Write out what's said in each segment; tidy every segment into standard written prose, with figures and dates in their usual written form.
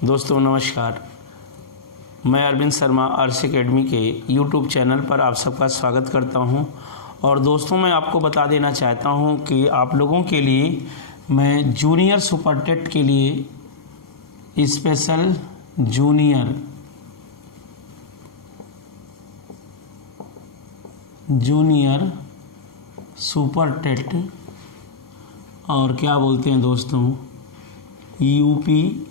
दोस्तों नमस्कार, मैं अरविंद शर्मा आर्ट्स एकेडमी के यूट्यूब चैनल पर आप सबका स्वागत करता हूं। और दोस्तों मैं आपको बता देना चाहता हूं कि आप लोगों के लिए मैं जूनियर सुपर टेट के लिए स्पेशल जूनियर सुपर टेट और क्या बोलते हैं दोस्तों यूपी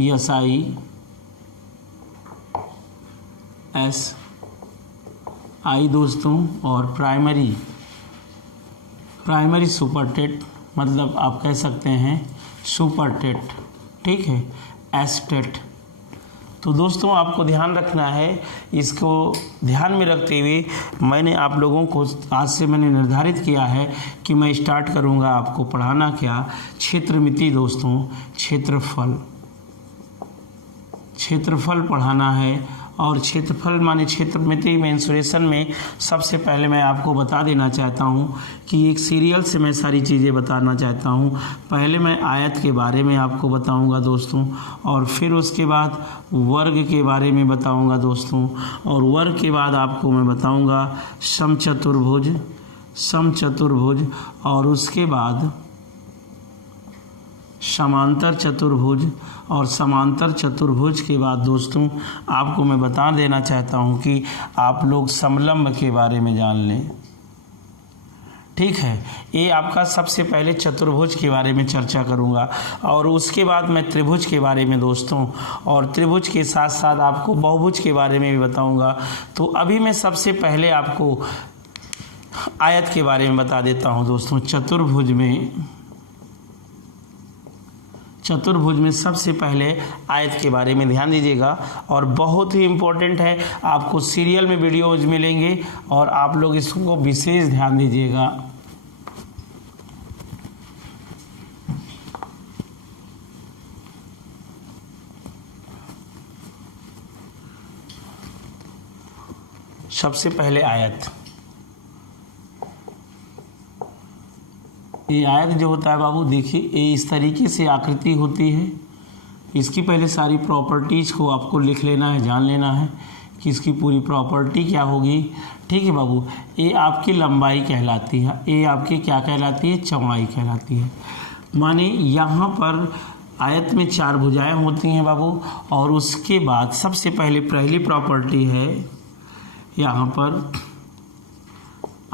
SI दोस्तों और प्राइमरी सुपर टेट मतलब आप कह सकते हैं सुपर टेट, ठीक है, एस टेट। तो दोस्तों आपको ध्यान रखना है, इसको ध्यान में रखते हुए मैंने आप लोगों को आज से मैंने निर्धारित किया है कि मैं स्टार्ट करूंगा आपको पढ़ाना क्या, क्षेत्रमिति दोस्तों, क्षेत्रफल पढ़ाना है। और क्षेत्रफल माने क्षेत्रमिति मेंसुरेशन में सबसे पहले मैं आपको बता देना चाहता हूं कि एक सीरियल से मैं सारी चीज़ें बताना चाहता हूं। पहले मैं आयत के बारे में आपको बताऊंगा दोस्तों, और फिर उसके बाद वर्ग के बारे में बताऊंगा दोस्तों, और वर्ग के बाद आपको मैं बताऊंगा समचतुर्भुज, और उसके बाद समांतर चतुर्भुज, और समांतर चतुर्भुज के बाद दोस्तों आपको मैं बता देना चाहता हूं कि आप लोग समलंब के बारे में जान लें, ठीक है। ये आपका सबसे पहले चतुर्भुज के बारे में चर्चा करूंगा, और उसके बाद मैं त्रिभुज के बारे में दोस्तों, और त्रिभुज के साथ साथ आपको बहुभुज के बारे में भी बताऊंगा। तो अभी मैं सबसे पहले आपको आयत के बारे में बता देता हूं दोस्तों। चतुर्भुज में सबसे पहले आयत के बारे में ध्यान दीजिएगा, और बहुत ही इम्पोर्टेंट है, आपको सीरियल में वीडियोज मिलेंगे और आप लोग इसको विशेष ध्यान दीजिएगा। सबसे पहले आयत, ये आयत जो होता है बाबू देखिए, ये इस तरीके से आकृति होती है। इसकी पहले सारी प्रॉपर्टीज़ को आपको लिख लेना है, जान लेना है कि इसकी पूरी प्रॉपर्टी क्या होगी, ठीक है बाबू। ये आपकी लंबाई कहलाती है, ये आपकी क्या कहलाती है, चौड़ाई कहलाती है। माने यहाँ पर आयत में 4 भुजाएं होती हैं बाबू, और उसके बाद सबसे पहली प्रॉपर्टी है यहाँ पर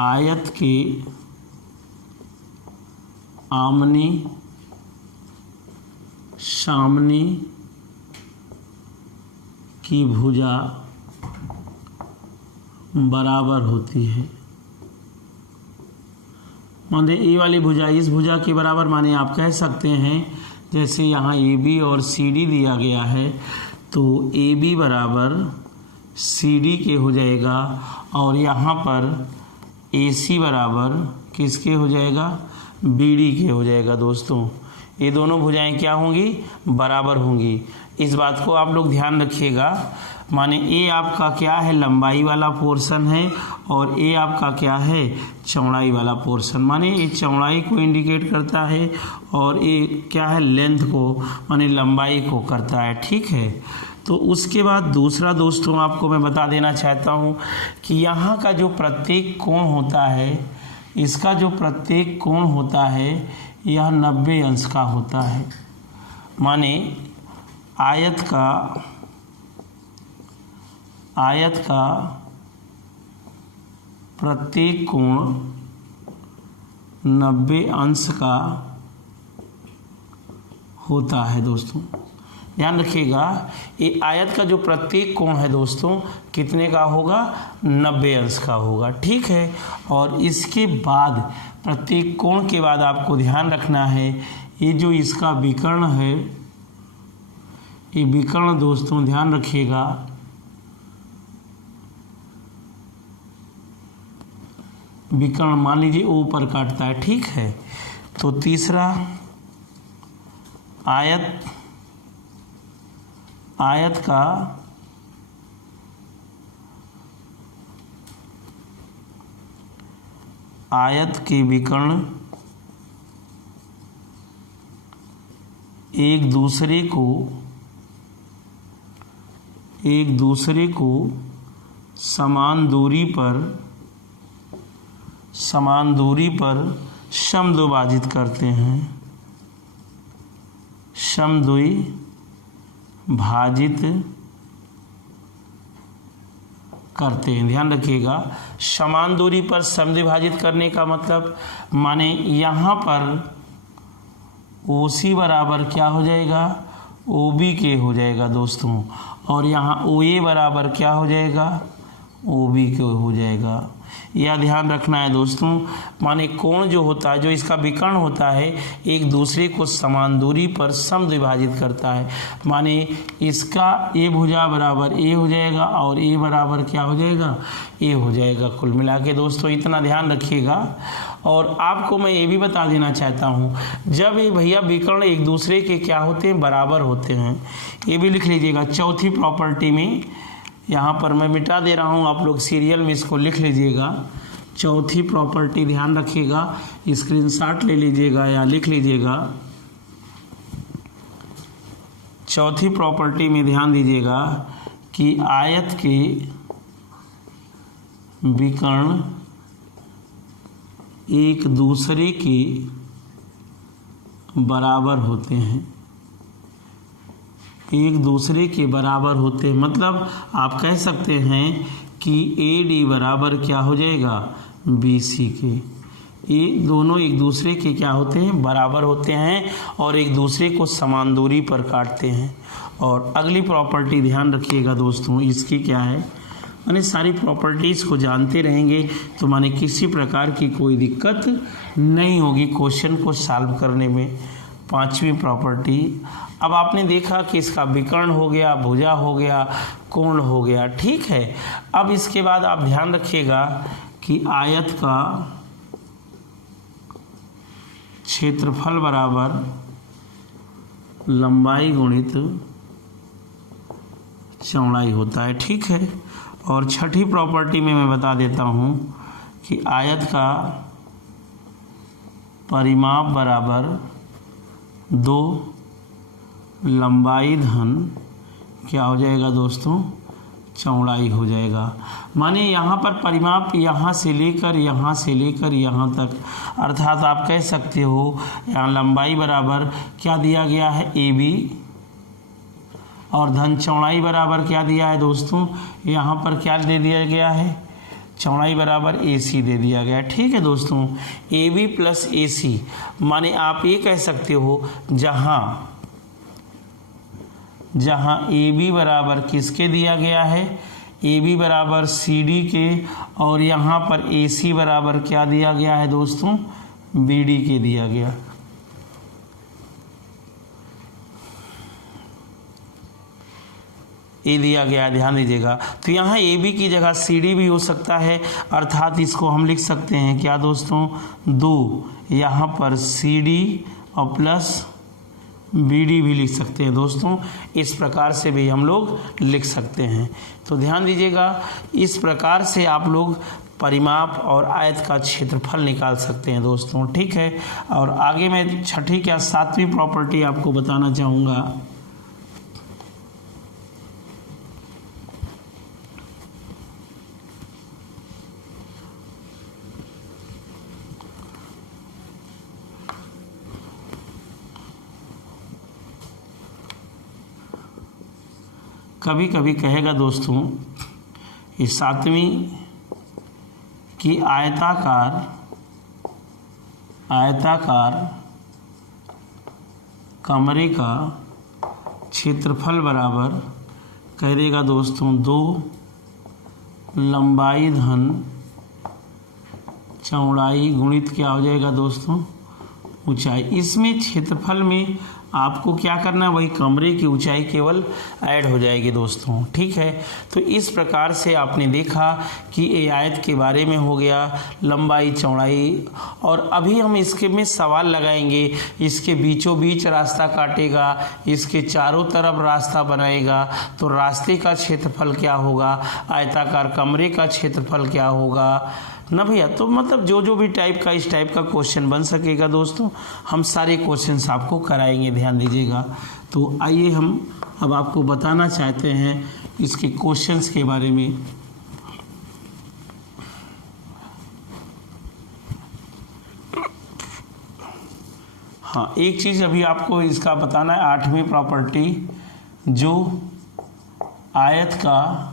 आयत के आमने सामने की भुजा बराबर होती है। माने ये वाली भुजा इस भुजा के बराबर, माने आप कह सकते हैं जैसे यहाँ AB और CD दिया गया है, तो AB बराबर CD के हो जाएगा, और यहाँ पर AC बराबर किसके हो जाएगा, BD के हो जाएगा दोस्तों। ये दोनों भुजाएं क्या होंगी, बराबर होंगी। इस बात को आप लोग ध्यान रखिएगा। माने ये आपका क्या है, लंबाई वाला पोर्शन है, और ये आपका क्या है, चौड़ाई वाला पोर्शन। माने ये चौड़ाई को इंडिकेट करता है, और ये क्या है, लेंथ को माने लंबाई को करता है, ठीक है। तो उसके बाद दूसरा दोस्तों आपको मैं बता देना चाहता हूँ कि यहाँ का जो प्रत्येक कोण होता है, इसका जो प्रत्येक कोण होता है यह 90 अंश का होता है। माने आयत का प्रत्येक कोण 90 अंश का होता है दोस्तों। ध्यान रखिएगा, ये आयत का जो प्रत्येक कोण है दोस्तों कितने का होगा, 90 अंश का होगा, ठीक है। और इसके बाद प्रत्येक कोण के बाद आपको ध्यान रखना है, ये जो इसका विकर्ण है, ये विकर्ण दोस्तों ध्यान रखिएगा, विकर्ण मान लीजिए ऊपर काटता है, ठीक है। तो तीसरा आयत का आयत के विकर्ण एक दूसरे को समान दूरी पर समद्विभाजित करते हैं, समद्विभाजित करते हैं। ध्यान रखिएगा, समान दूरी पर समद्विभाजित करने का मतलब माने यहाँ पर OC बराबर क्या हो जाएगा, OB के हो जाएगा दोस्तों, और यहाँ OA बराबर क्या हो जाएगा, OB के हो जाएगा। यह ध्यान रखना है दोस्तों। माने कोण जो होता है, जो इसका विकर्ण होता है, एक दूसरे को समान दूरी पर समद्विभाजित करता है। माने इसका A भुजा बराबर A हो जाएगा और A बराबर क्या हो जाएगा, A हो जाएगा। कुल मिला के दोस्तों इतना ध्यान रखिएगा। और आपको मैं ये भी बता देना चाहता हूँ, जब ये भैया विकर्ण एक दूसरे के क्या होते हैं, बराबर होते हैं, ये भी लिख लीजिएगा। चौथी प्रॉपर्टी में यहाँ पर मैं मिटा दे रहा हूँ, आप लोग सीरियल में इसको लिख लीजिएगा। चौथी प्रॉपर्टी ध्यान रखिएगा, स्क्रीनशॉट ले लीजिएगा या लिख लीजिएगा। चौथी प्रॉपर्टी में ध्यान दीजिएगा कि आयत के विकर्ण एक दूसरे के बराबर होते हैं, एक दूसरे के बराबर होते हैं। मतलब आप कह सकते हैं कि AD बराबर क्या हो जाएगा, BC के। ये दोनों एक दूसरे के क्या होते हैं, बराबर होते हैं और एक दूसरे को समान दूरी पर काटते हैं। और अगली प्रॉपर्टी ध्यान रखिएगा दोस्तों, इसकी क्या है, माने सारी प्रॉपर्टीज़ को जानते रहेंगे तो माने किसी प्रकार की कोई दिक्कत नहीं होगी क्वेश्चन को सॉल्व करने में। पांचवी प्रॉपर्टी, अब आपने देखा कि इसका विकर्ण हो गया, भुजा हो गया, कोण हो गया, ठीक है। अब इसके बाद आप ध्यान रखिएगा कि आयत का क्षेत्रफल बराबर लंबाई गुणित चौड़ाई होता है, ठीक है। और छठी प्रॉपर्टी में मैं बता देता हूँ कि आयत का परिमाप बराबर 2 लंबाई धन क्या हो जाएगा दोस्तों, चौड़ाई हो जाएगा। माने यहाँ पर परिमाप यहाँ से लेकर यहाँ तक, अर्थात आप कह सकते हो यहाँ लंबाई बराबर क्या दिया गया है, AB, और धन चौड़ाई बराबर क्या दिया है दोस्तों, यहाँ पर क्या दे दिया गया है, चौड़ाई बराबर AC दे दिया गया है, ठीक है दोस्तों। AB प्लस AC, माने आप ये कह सकते हो जहाँ AB बराबर किसके दिया गया है, AB बराबर CD के, और यहाँ पर AC बराबर क्या दिया गया है दोस्तों, BD के दिया गया। ये दिया गया, ध्यान दीजिएगा। तो यहाँ AB की जगह CD भी हो सकता है, अर्थात इसको हम लिख सकते हैं क्या दोस्तों, 2, यहाँ पर CD और प्लस BD भी लिख सकते हैं दोस्तों। इस प्रकार से भी हम लोग लिख सकते हैं। तो ध्यान दीजिएगा, इस प्रकार से आप लोग परिमाप और आयत का क्षेत्रफल निकाल सकते हैं दोस्तों, ठीक है। और आगे मैं छठी क्या सातवीं प्रॉपर्टी आपको बताना चाहूँगा। कभी कभी कहेगा दोस्तों इस सातवीं की आयताकार कमरे का क्षेत्रफल बराबर कह देगा दोस्तों 2 लंबाई धन चौड़ाई गुणित क्या हो जाएगा दोस्तों, ऊंचाई। इसमें क्षेत्रफल में आपको क्या करना है, वही कमरे की ऊंचाई केवल ऐड हो जाएगी दोस्तों, ठीक है। तो इस प्रकार से आपने देखा कि ये आयत के बारे में हो गया, लंबाई चौड़ाई। और अभी हम इसके में सवाल लगाएंगे, इसके बीचों बीच रास्ता काटेगा, इसके चारों तरफ रास्ता बनाएगा, तो रास्ते का क्षेत्रफल क्या होगा, आयताकार कमरे का क्षेत्रफल क्या होगा, ना भैया। तो मतलब जो जो भी टाइप का इस टाइप का क्वेश्चन बन सकेगा दोस्तों, हम सारे क्वेश्चंस आपको कराएंगे, ध्यान दीजिएगा। तो आइए हम अब आपको बताना चाहते हैं इसके क्वेश्चंस के बारे में। हाँ, एक चीज़ अभी आपको इसका बताना है, 8वीं प्रॉपर्टी, जो आयत का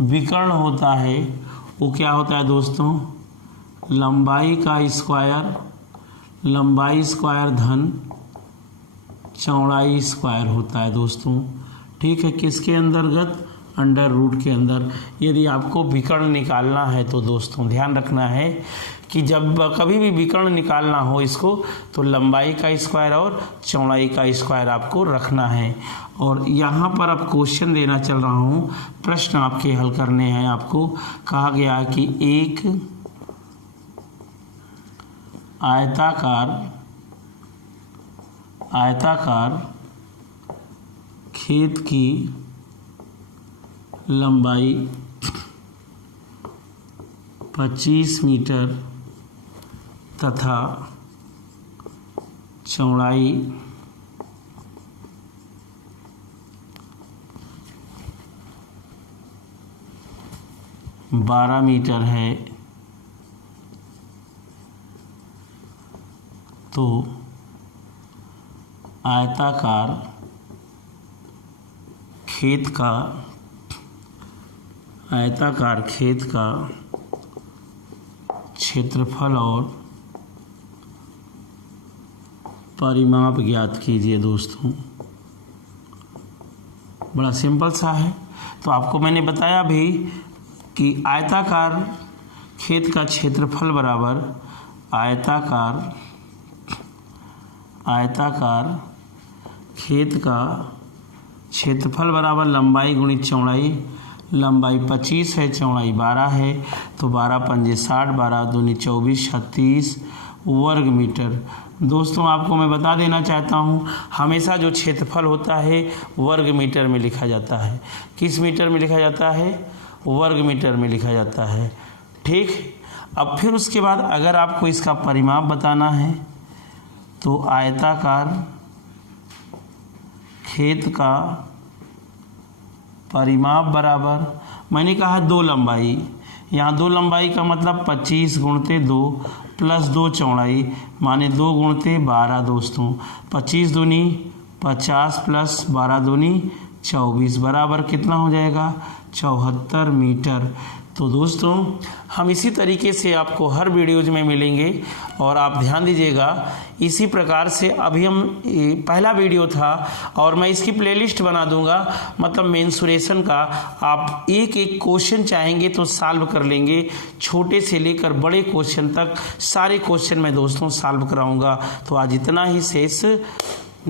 विकर्ण होता है वो क्या होता है दोस्तों, लंबाई का स्क्वायर धन चौड़ाई स्क्वायर होता है दोस्तों। ठीक है, किसके अंतर्गत, अंडर रूट के अंदर। यदि आपको विकर्ण निकालना है तो दोस्तों ध्यान रखना है कि जब कभी भी विकर्ण निकालना हो इसको, तो लंबाई का स्क्वायर और चौड़ाई का स्क्वायर आपको रखना है। और यहाँ पर अब क्वेश्चन देना चल रहा हूँ, प्रश्न आपके हल करने हैं। आपको कहा गया है कि एक आयताकार खेत की लंबाई 25 मीटर तथा चौड़ाई 12 मीटर है, तो आयताकार खेत का क्षेत्रफल और परिमाप ज्ञात कीजिए दोस्तों। बड़ा सिंपल सा है। तो आपको मैंने बताया भी कि आयताकार खेत का क्षेत्रफल बराबर आयताकार खेत का क्षेत्रफल बराबर लंबाई गुणित चौड़ाई। लंबाई 25 है, चौड़ाई 12 है, तो 12 पंजे 60, 12 दूनी 24, 36 वर्ग मीटर। दोस्तों आपको मैं बता देना चाहता हूँ, हमेशा जो क्षेत्रफल होता है वर्ग मीटर में लिखा जाता है। किस मीटर में लिखा जाता है, वर्ग मीटर में लिखा जाता है। ठीक, अब फिर उसके बाद अगर आपको इसका परिमाप बताना है, तो आयताकार खेत का परिमाप बराबर, मैंने कहा 2 लंबाई, यहाँ 2 लंबाई का मतलब 25 गुणते 2 प्लस 2 चौड़ाई, माने 2 गुणते 12 दोस्तों। 25 दूनी 50 प्लस 12 दूनी 24 बराबर कितना हो जाएगा, 74 मीटर। तो दोस्तों हम इसी तरीके से आपको हर वीडियोज में मिलेंगे और आप ध्यान दीजिएगा। इसी प्रकार से अभी हम पहला वीडियो था और मैं इसकी प्लेलिस्ट बना दूंगा, मतलब मेंसुरेशन का। आप एक एक क्वेश्चन चाहेंगे तो सॉल्व कर लेंगे, छोटे से लेकर बड़े क्वेश्चन तक सारे क्वेश्चन मैं दोस्तों सॉल्व कराऊंगा। तो आज इतना ही शेष।